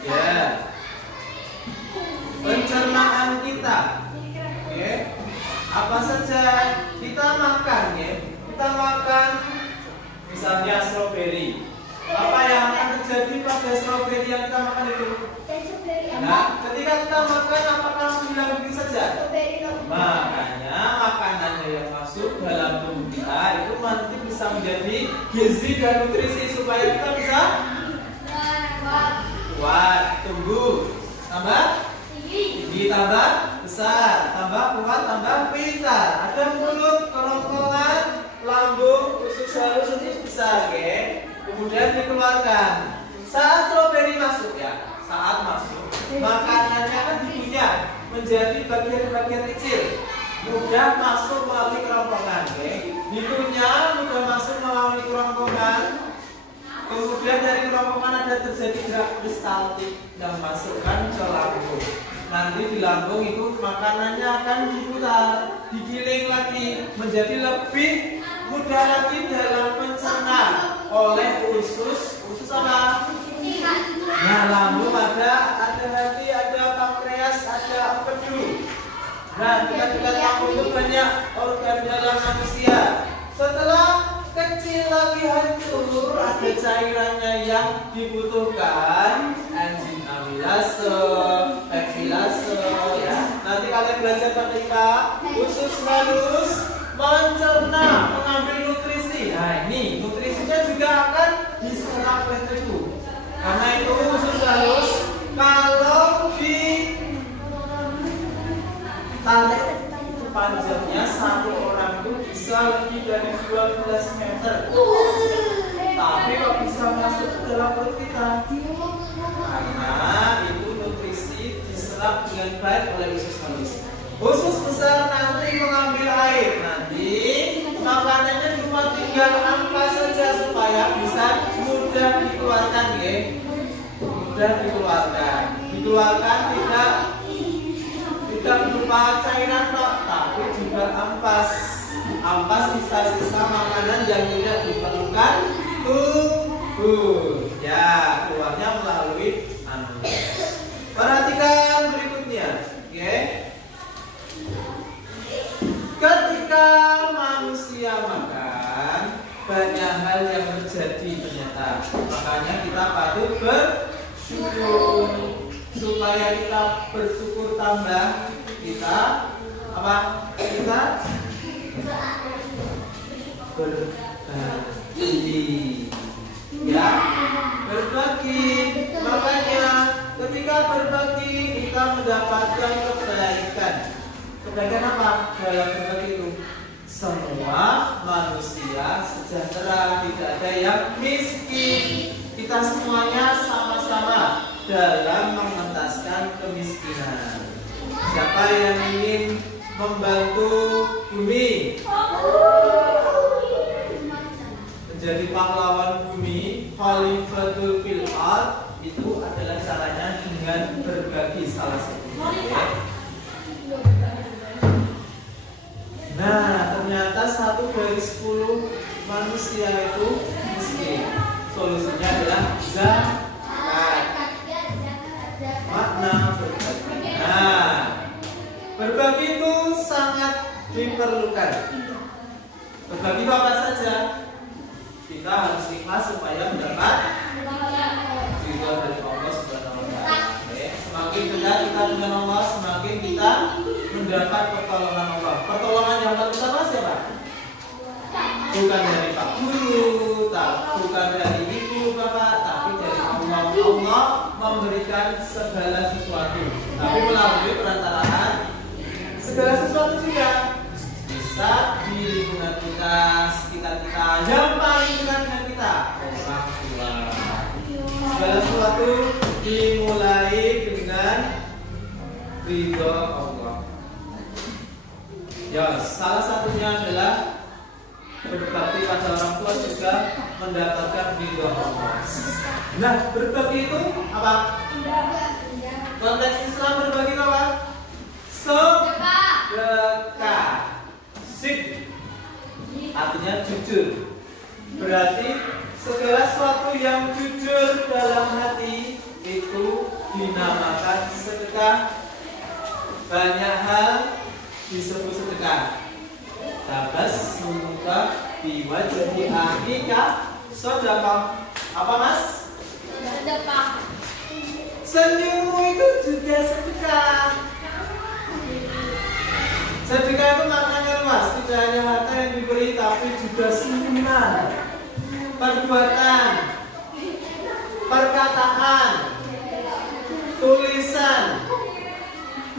Ya, pencernaan kita. Ya. Apa saja kita makan ya, kita makan misalnya stroberi. Apa yang akan terjadi pada stroberi yang kita makan itu? Nah, ketika kita makan apakah bilang begitu saja? Makanya makanannya yang masuk dalam tubuh kita itu nanti bisa menjadi gizi dan nutrisi supaya kita bisa kuat, tumbuh, tambah tinggi, tambah besar, tambah kuat, tambah pintar. Ada mulut, kerongkongan, lambung, usus halus, usus besar, okay? Kemudian dikeluarkan. Saat stroberi masuk ya, saat masuk, makanannya kan dikunyah menjadi bagian-bagian kecil, mudah masuk melalui kerongkongan, okay? Dikunyah mudah masuk melalui kerongkongan. Kemudian dari kerongkongan ada terjadi gerak peristaltik yang masukkan ke lambung. Nanti di lambung itu makanannya akan diputar, digiling lagi menjadi lebih mudah lagi dalam mencerna oleh usus apa? Nah, lambung ada hati, ada pankreas, ada empedu. Nah, kita lambung itu banyak organ dalam manusia. Setelah kecil lagi hancur, ada cairannya yang dibutuhkan, enzim amilase, pektilase ya. Nanti kalian belajar ketika usus halus mencerna, mengambil nutrisi. Nah, ini nutrisinya juga akan diserap diserap oleh tubuh. Karena itu khusus harus kalau di tarik panjangnya satu orang itu bisa lebih dari 12 meter. Tapi kok bisa masuk ke dalam perut kita? Karena itu nutrisi diserap dengan baik oleh usus halus. Usus besar nanti mengambil air. Nanti makanannya cuma tinggal ampas saja supaya bisa mudah dikeluarkan, ya. Mudah dikeluarkan. Dikeluarkan tidak berupa cairan kok, tapi juga ampas. Ampas sisa-sisa makanan yang tidak diperlukan tubuh. Ya, keluarnya melalui anus. Perhatikan berikutnya, oke? Ketika manusia makan, banyak hal yang terjadi ternyata. Makanya kita patut bersyukur. Supaya kita bersyukur tambah, kita apa? Kita berbagi. Ya, berbagi. Makanya ketika berbagi kita mendapatkan kebaikan. Kebaikan apa? Dalam berbagi itu semua manusia sejahtera, tidak ada yang miskin. Kita semuanya sama-sama dalam mengentaskan kemiskinan. Siapa yang ingin membantu bumi menjadi pahlawan bumi, khalifatul fil ard, itu adalah caranya dengan berbagi salah satunya. Nah, ternyata 1 dari 10 manusia itu miskin. Solusinya adalah zakat. Makna berbagi. Nah, berbagi itu sangat diperlukan. Berbagi itu apa saja? Kita harus ikhlas supaya mendapat ridho dari Allah Subhanahu wa Ta'ala. Semakin dekat kita dengan Allah, semakin kita mendapat pertolongan Allah. Pertolongan yang pertama siapa? Bukan dari Pak Guru, bukan dari ibu bapak, tapi dari Allah. Allah memberikan segala sesuatu, tapi melalui perantaraan segala sesuatu juga. Bisa di lingkungan kita, sekitar kita, yang paling dekat dengan kita, orang tua. Segala sesuatu dimulai dengan ridho Allah. Ya, salah satunya adalah berbakti pada orang tua juga mendapatkan ridho Allah. Nah, berbagi itu apa? Konteks Islam berbagi itu apa? Sedekah. Sik. Artinya jujur. Berarti segala sesuatu yang jujur dalam hati itu dinamakan sedekah. Banyak hal disebut sedekah. Tabas muka biwajahi akika sedekah. Apa mas? Sedekah. Senyummu itu juga sedekah. Sedekah itu maknanya luas, tidak hanya harta yang diberi, tapi juga senyuman, perbuatan, perkataan, tulisan.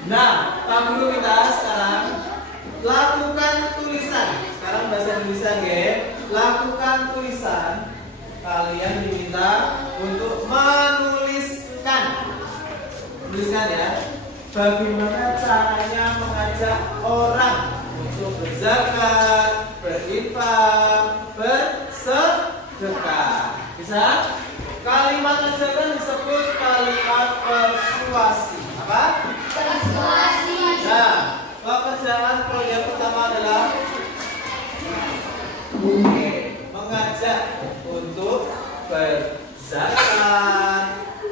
Nah, Pak Guru kita sekarang lakukan tulisan. Sekarang bahasa Indonesia, ya. Lakukan tulisan. Kalian diminta untuk menuliskan. Tuliskan ya. Bagaimana caranya mengajak orang untuk berzakat, berinfak, bersedekah. Bisa? Kalimat aja kan disebut kalimat persuasi. Apa? Persuasi. Nah, pekerjaan proyek pertama adalah mengajak untuk berzakat,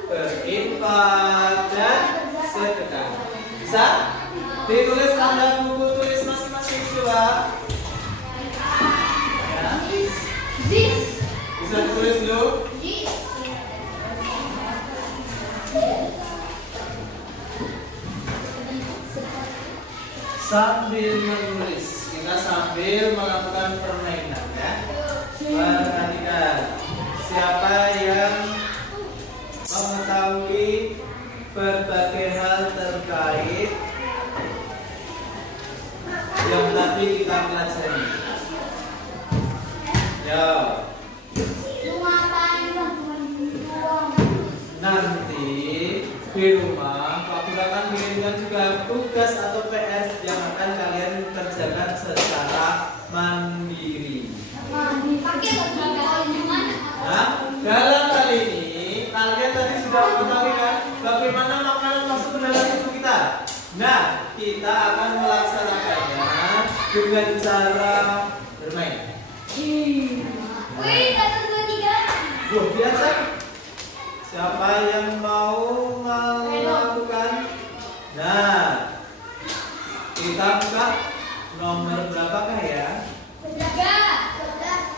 berinfak, dan sedekah. Bisa? Ditulis pada buku tulis masing-masing coba. Ya. Bisa ditulis dulu. Sambil menulis, kita sambil melakukan permainan ya. Perhatikan. Siapa yang mengetahui berbagai hal terkait yang tadi kita pelajari? Ya. Nanti di rumah Pak Guru akan mengirimkan juga tugas atau PS yang akan kalian kerjakan secara mandiri. Nah, dalam kali ini kalian tadi sudah mengetahui kan bagaimana makanan masuk ke dalam tubuh kita. Nah, kita akan melaksanakannya dengan cara bermain. Biasa. Siapa yang mau melakukan? Nah, kita buka nomor berapakah ya?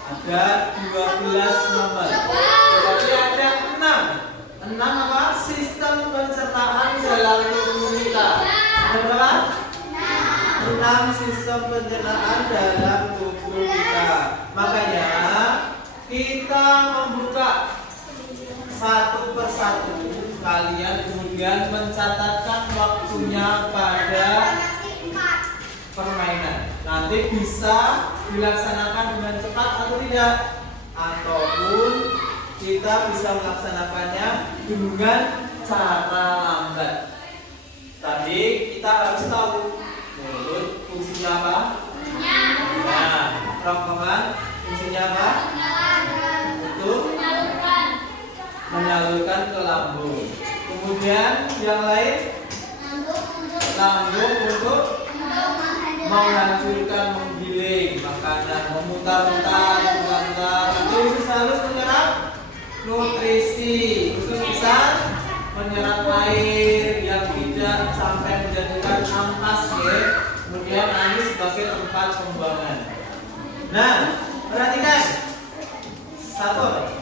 Ada 12 nomor. Berarti ada 6. 6 apa? Sistem pencernaan dalam tubuh kita. Ada berapa? 6 sistem pencernaan dalam tubuh kita. Makanya kita membuka satu persatu, kalian kemudian mencatatkan waktunya pada permainan. Nanti bisa dilaksanakan dengan cepat atau tidak, ataupun kita bisa melaksanakannya dengan cara lambat. Tadi kita harus tahu mulut fungsinya apa? Nah, kerongkongan fungsinya apa? Untuk menyalurkan ke lambung. Kemudian yang lain, lambung untuk menghancurkan, menggiling makanan, memutar-mutar. Itu usus halus menyerap nutrisi, usus besar menyerap air yang tidak sampai menjadikan ampas, ya. Kemudian anus sebagai tempat pembuangan. Nah, perhatikan satu.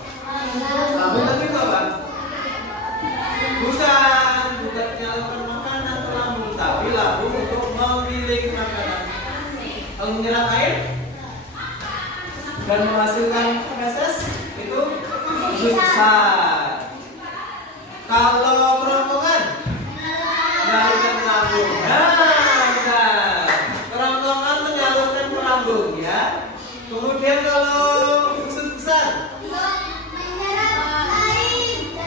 Lambung tadi itu apa? Bukan menyalurkan makanan ke lambung, tapi lambung untuk menggiling makanan, menyerap air dan menghasilkan feses. Itu usus besar. Kalau kerongkongan menyalurkan ke lambung. Nah, kerongkongan menyalurkan ke lambung, ya. Kemudian kalau usus besar,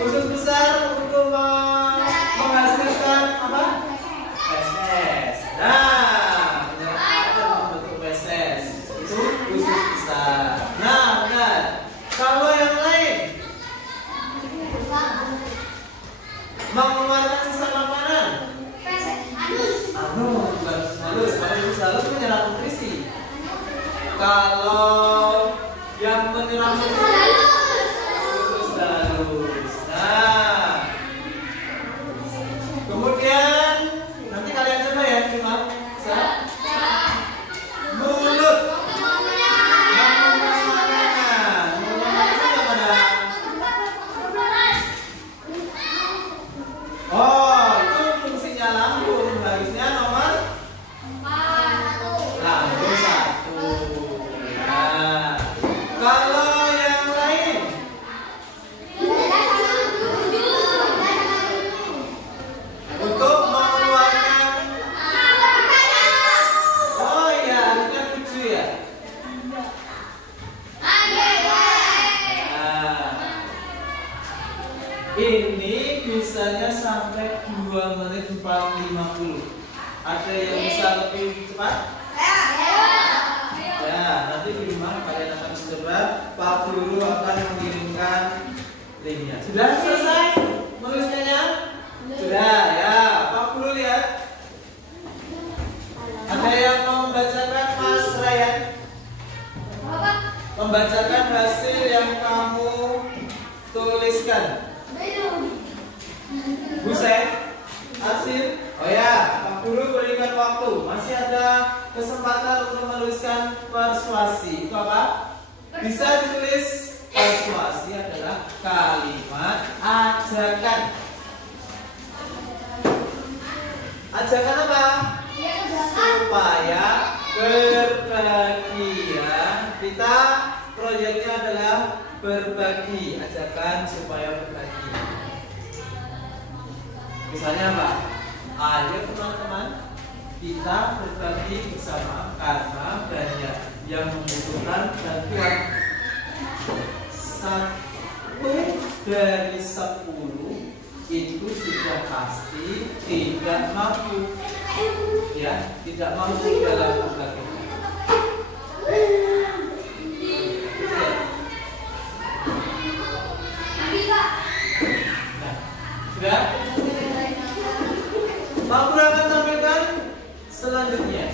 usus besar untuk menghasilkan apa? Feses. Nah, membentuk feses. Itu usus besar. Nah, benar. Kalau yang lain mengeluarkan sisa makanan, bukan usus halus. Kalau usus halus menyerap nutrisi. Kalau yang menyerap nutrisi usus halus. Nah, kemudian nanti kalian coba ya, cuma mulut mengemas makanan. Mengemas itu yang mana? Oh, itu fungsinya lambung. Harusnya nomor lambung 1. Nah, kalau yang lain untuk mengeluarkan, oh iya, harusnya 7 ya. Nah, ini bisanya sampai 2 menit 4:50. Ada yang bisa lebih cepat? Ya, nanti di rumah kalian akan mencoba. Pak Guru akan mengirimkan linknya. Sudah selesai menulisnya? Sudah ya, Pak Guru lihat. Ada yang mau membacakan, Mas Ryan? Membacakan hasil yang kamu tuliskan. Buset, hasil. Oh ya, Pak Guru berikan waktu. Masih ada kesempatan untuk menuliskan persuasi. Itu apa? Bisa ditulis. Persuasi adalah kalimat ajakan. Ajakan apa? Supaya berbahagia. Kita proyeknya adalah berbagi, ajakan supaya berbagi. Misalnya apa? Ayo teman-teman, kita berbagi bersama karena banyak yang membutuhkan bantuan. 1 dari 10 itu sudah pasti tidak mampu, ya, tidak mampu dalam berbagi. Nah, sudah? Pak Pura akan tampilkan selanjutnya.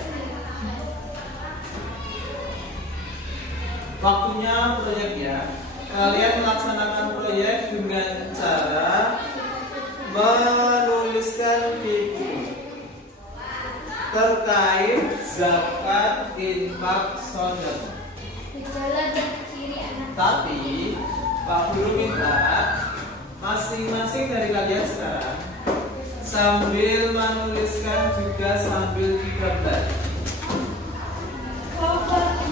Waktunya proyek ya. Kalian melaksanakan proyek dengan cara menuliskan buku terkait zakat infak sodako. Tapi Pak Guru minta masing-masing dari kalian sekarang sambil menuliskan juga sambil digambar.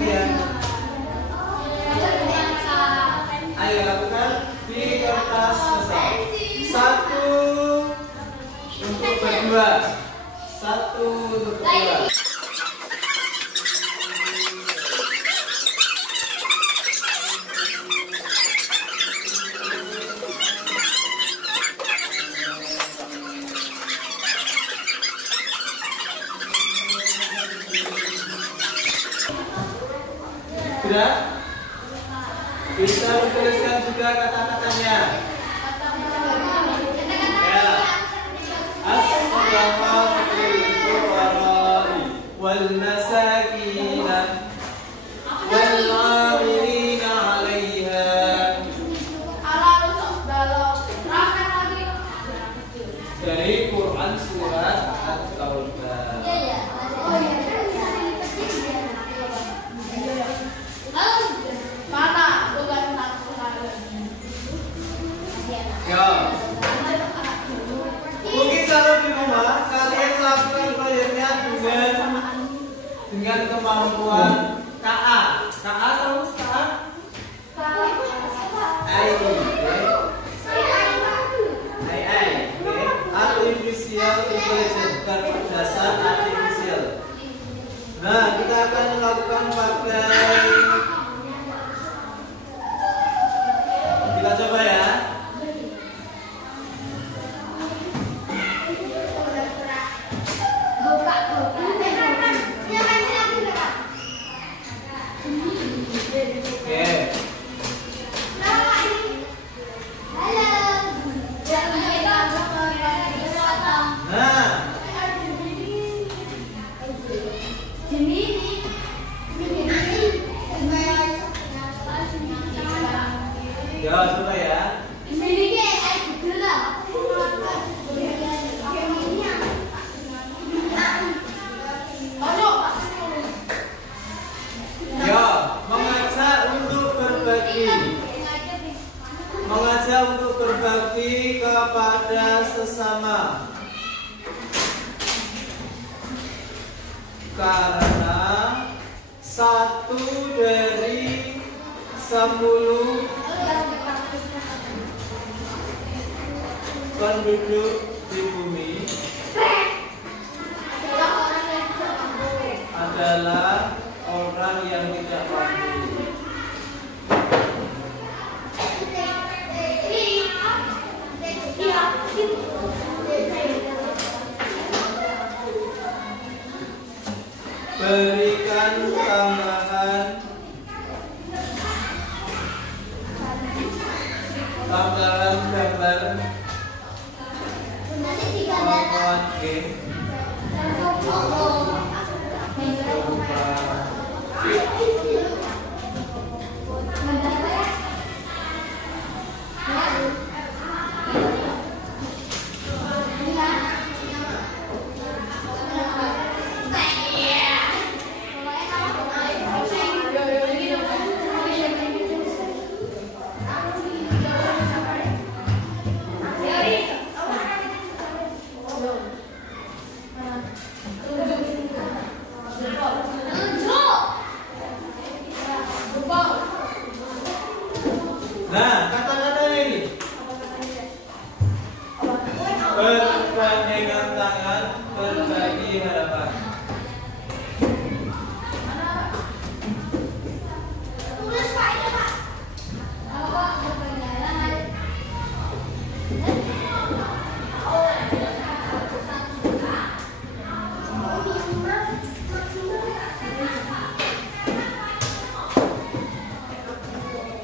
Ya. Ayo lakukan di kertas besar. 1 untuk berdua, 1 untuk berdua. Sudah? Bisa dituliskan juga kata-katanya. Ya. As-sadaqatul fuqara'i wal masakin wal 'amilina 'alaiha. Dari Quran surat At-Taubah. Ya. Mungkin kalau di rumah kalian lakukan proyeknya dengan kemampuan KA. KA tahu KA? Artificial Intelligence, kecerdasan artifisial. Nah, kita akan melakukan pakai. Kita coba ya. Ya, coba ya. Ya, mengajak untuk berbagi. Mengajak untuk berbagi kepada sesama. Karena 1 dari 10 penduduk di bumi adalah orang yang tidak mampu. Berikan tambahan gambar kemampuan game Bergandengan tangan, berbagi harapan.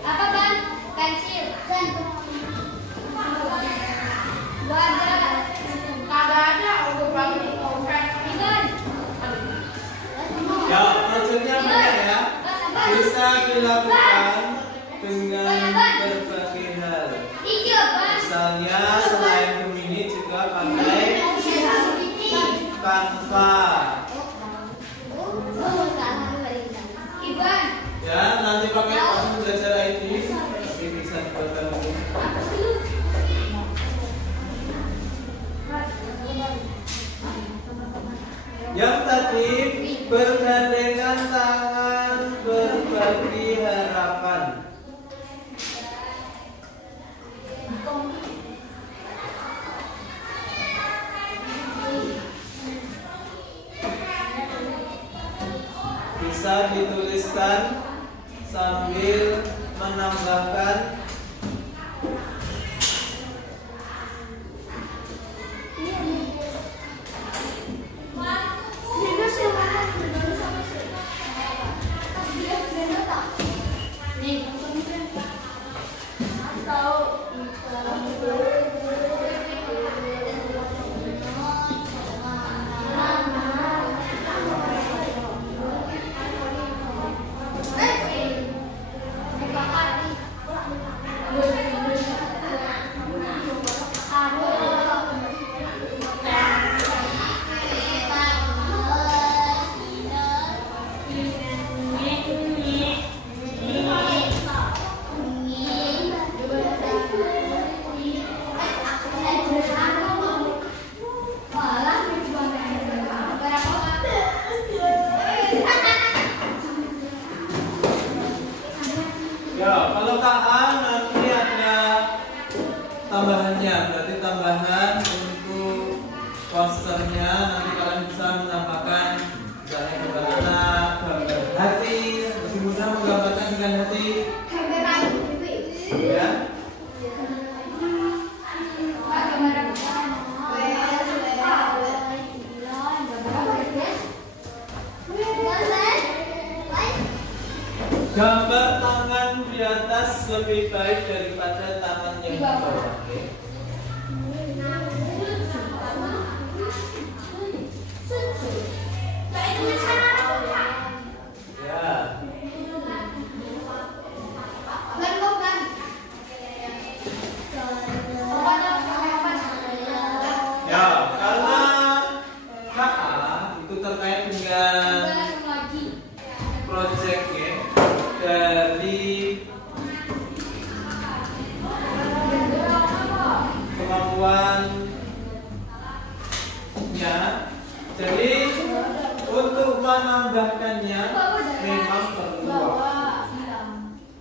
Apa Ban? Pensil. Kagak ada. Aku bangun komplek. Ya, maksudnya benar ya. Bisa dilakukan dengan berbagai hal. Misalnya selain Gemini juga pakai Canva. Ya, nanti pakai kamu belajar IT, tapi bisa dibuat dulu. Yang tadi bergandengan tangan, berbagi harapan. Bisa dituliskan sambil menambahkan ya, kalau KA nanti ada tambahannya, berarti tambahan untuk posternya nanti kalian bisa menambahkan misalnya gambar anak, gambar hati, lebih mudah menggambarkan dengan hati, ya. Gambar tangan di atas lebih baik daripada tangan yang di bawah. Oke? Ya. Ya, karena KA itu terkait dengan project ya, dari kemampuannya. Jadi untuk menambahkannya memang perlu waktu.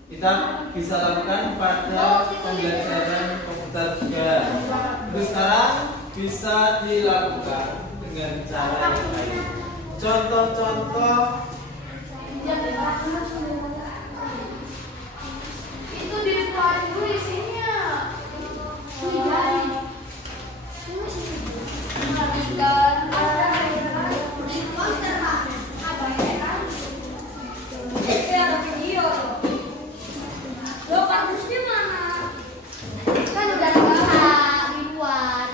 Kita bisa lakukan pada pembelajaran komputer juga. Terus sekarang bisa dilakukan dengan cara yang lain. Contoh-contoh itu dikeluarin dulu isinya. Lo kardusnya mana? Kan udah ada ribuan.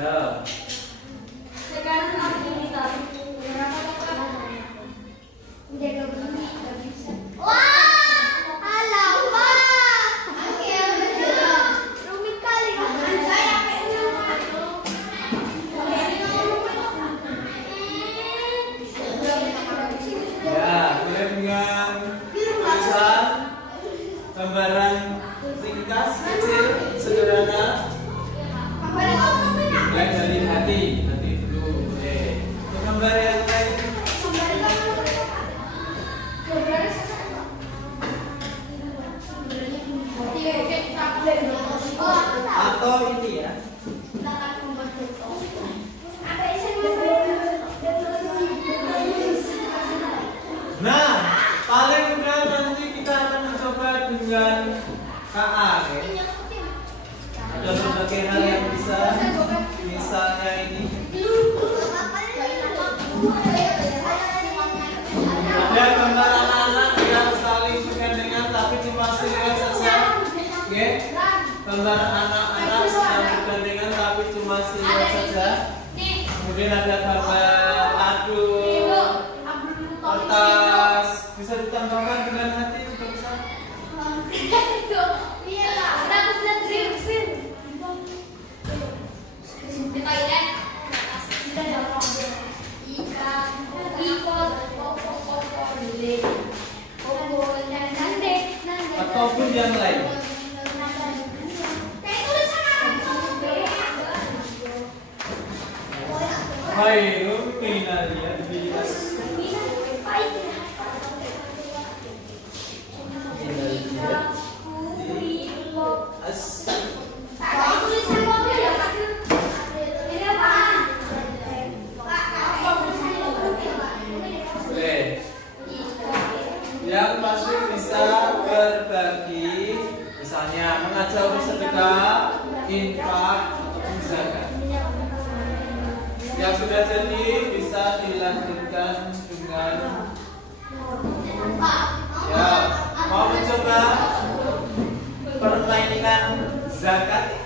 ya. Sekarang aku ini tahu berapa udah gak bisa. Wah, alah, wah. Rumit kali. Saya Ya, boleh dengan tulisan gambaran ringkas kecil sederhana yang dari hati dulu. Untuk gambar yang lain atau ini ya. Nah, paling mudah nanti kita akan mencoba dengan KA ya. Ada berbagai hal yang bisa, misalnya ini ada gambar anak-anak yang saling bergandengan tapi cuma siluet saja. Oke, gambar anak-anak yang bergandengan tapi cuma siluet saja. Kemudian ada gambar aduk kertas, bisa ditambahkan dengan hati juga bisa. Ataupun yang lain. Khairun minaliyat bilas. Yang masih bisa berbagi, misalnya mengajak untuk sedekah, infak, ataupun zakat. Yang sudah jadi bisa dilanjutkan dengan ya, mau mencoba permainan zakat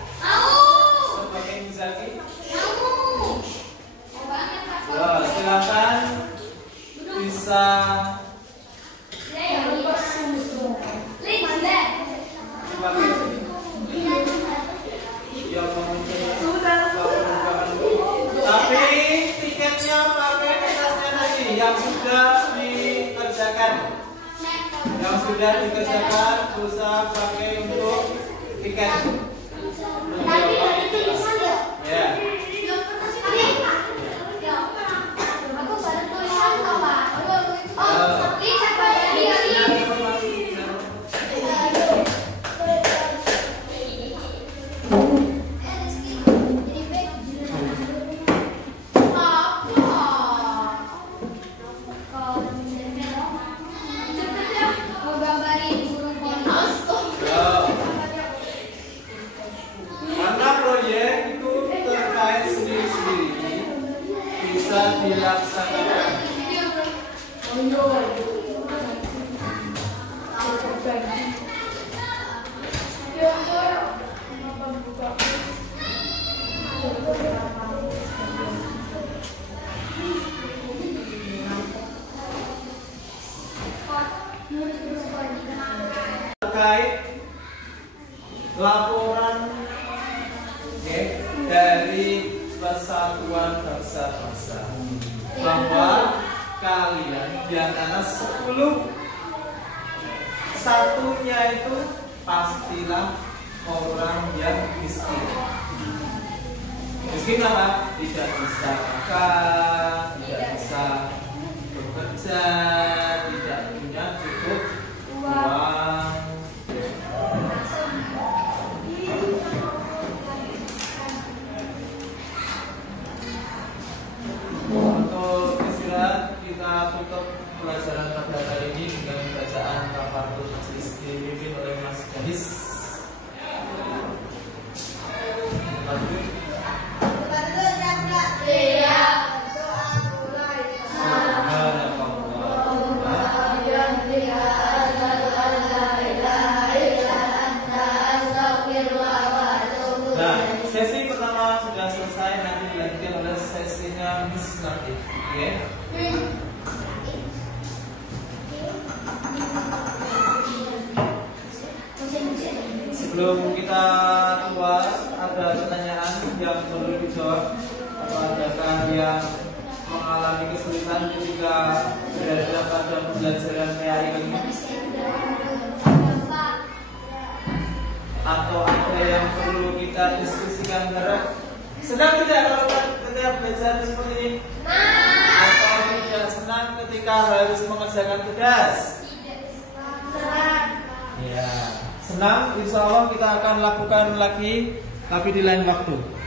sebagai muzaki. Ya, silakan bisa tapi tiketnya pakai kertasnya tadi yang sudah dikerjakan. Yang sudah dikerjakan berusaha pakai untuk tiket. Ya. Karena proyek itu terkait sendiri-sendiri bisa dilaksanakan. Terkait laporan dari Persatuan Bangsa-Bangsa bahwa kalian di antara 10 satunya itu pastilah orang yang miskin. Miskin apa? Tidak bisa makan, tidak bisa bekerja, tidak punya cukup uang. Untuk istirahat kita tutup pelajaran pada kali ini dengan bacaan Kafatul Majlis dipimpin oleh Mas Ganis. Nah, sesi pertama sudah selesai, nanti dilanjutkan oleh sesinya Miss Latif. Oke? Sebelum kita keluar, ada pertanyaan yang perlu dijawab. Atau adakah yang mengalami kesulitan ketika berada pada pembelajaran PAI ini? Atau ada yang perlu kita diskusikan bareng? Senang tidak kalau kita belajar seperti ini? Atau tidak senang ketika harus mengerjakan tugas? Ya, senang. Insya Allah kita akan lakukan lagi tapi di lain waktu.